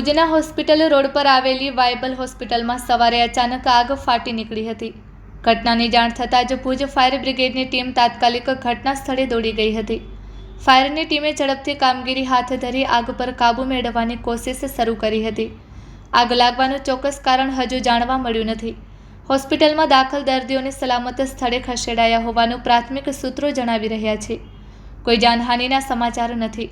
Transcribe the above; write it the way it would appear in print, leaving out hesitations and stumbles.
ભુજના hospital road પર આવેલી વાયબલ હોસ્પિટલમાં સવારે અચાનક આગ ફાટી નીકળી હતી। ઘટનાની જાણ થતાં જ ભુજ ફાયર બ્રિગેડની ટીમ તાત્કાલિક ઘટના સ્થળે દોડી ગઈ હતી। ફાયરની ટીમે ઝડપથી કામગીરી હાથ ધરી આગ પર કાબૂ મેળવવાની કોશિશ શરૂ કરી હતી। આગ લાગવાનું ચોક્કસ કારણ હજુ જાણવા મળ્યું નથી। હોસ્પિટલમાં દાખલ દર્દીઓને સલામત સ્થળે ખસેડાયા હોવાનું પ્રાથમિક સૂત્રો જણાવી રહ્યા છે। કોઈ જાનહાનિના સમાચાર નથી।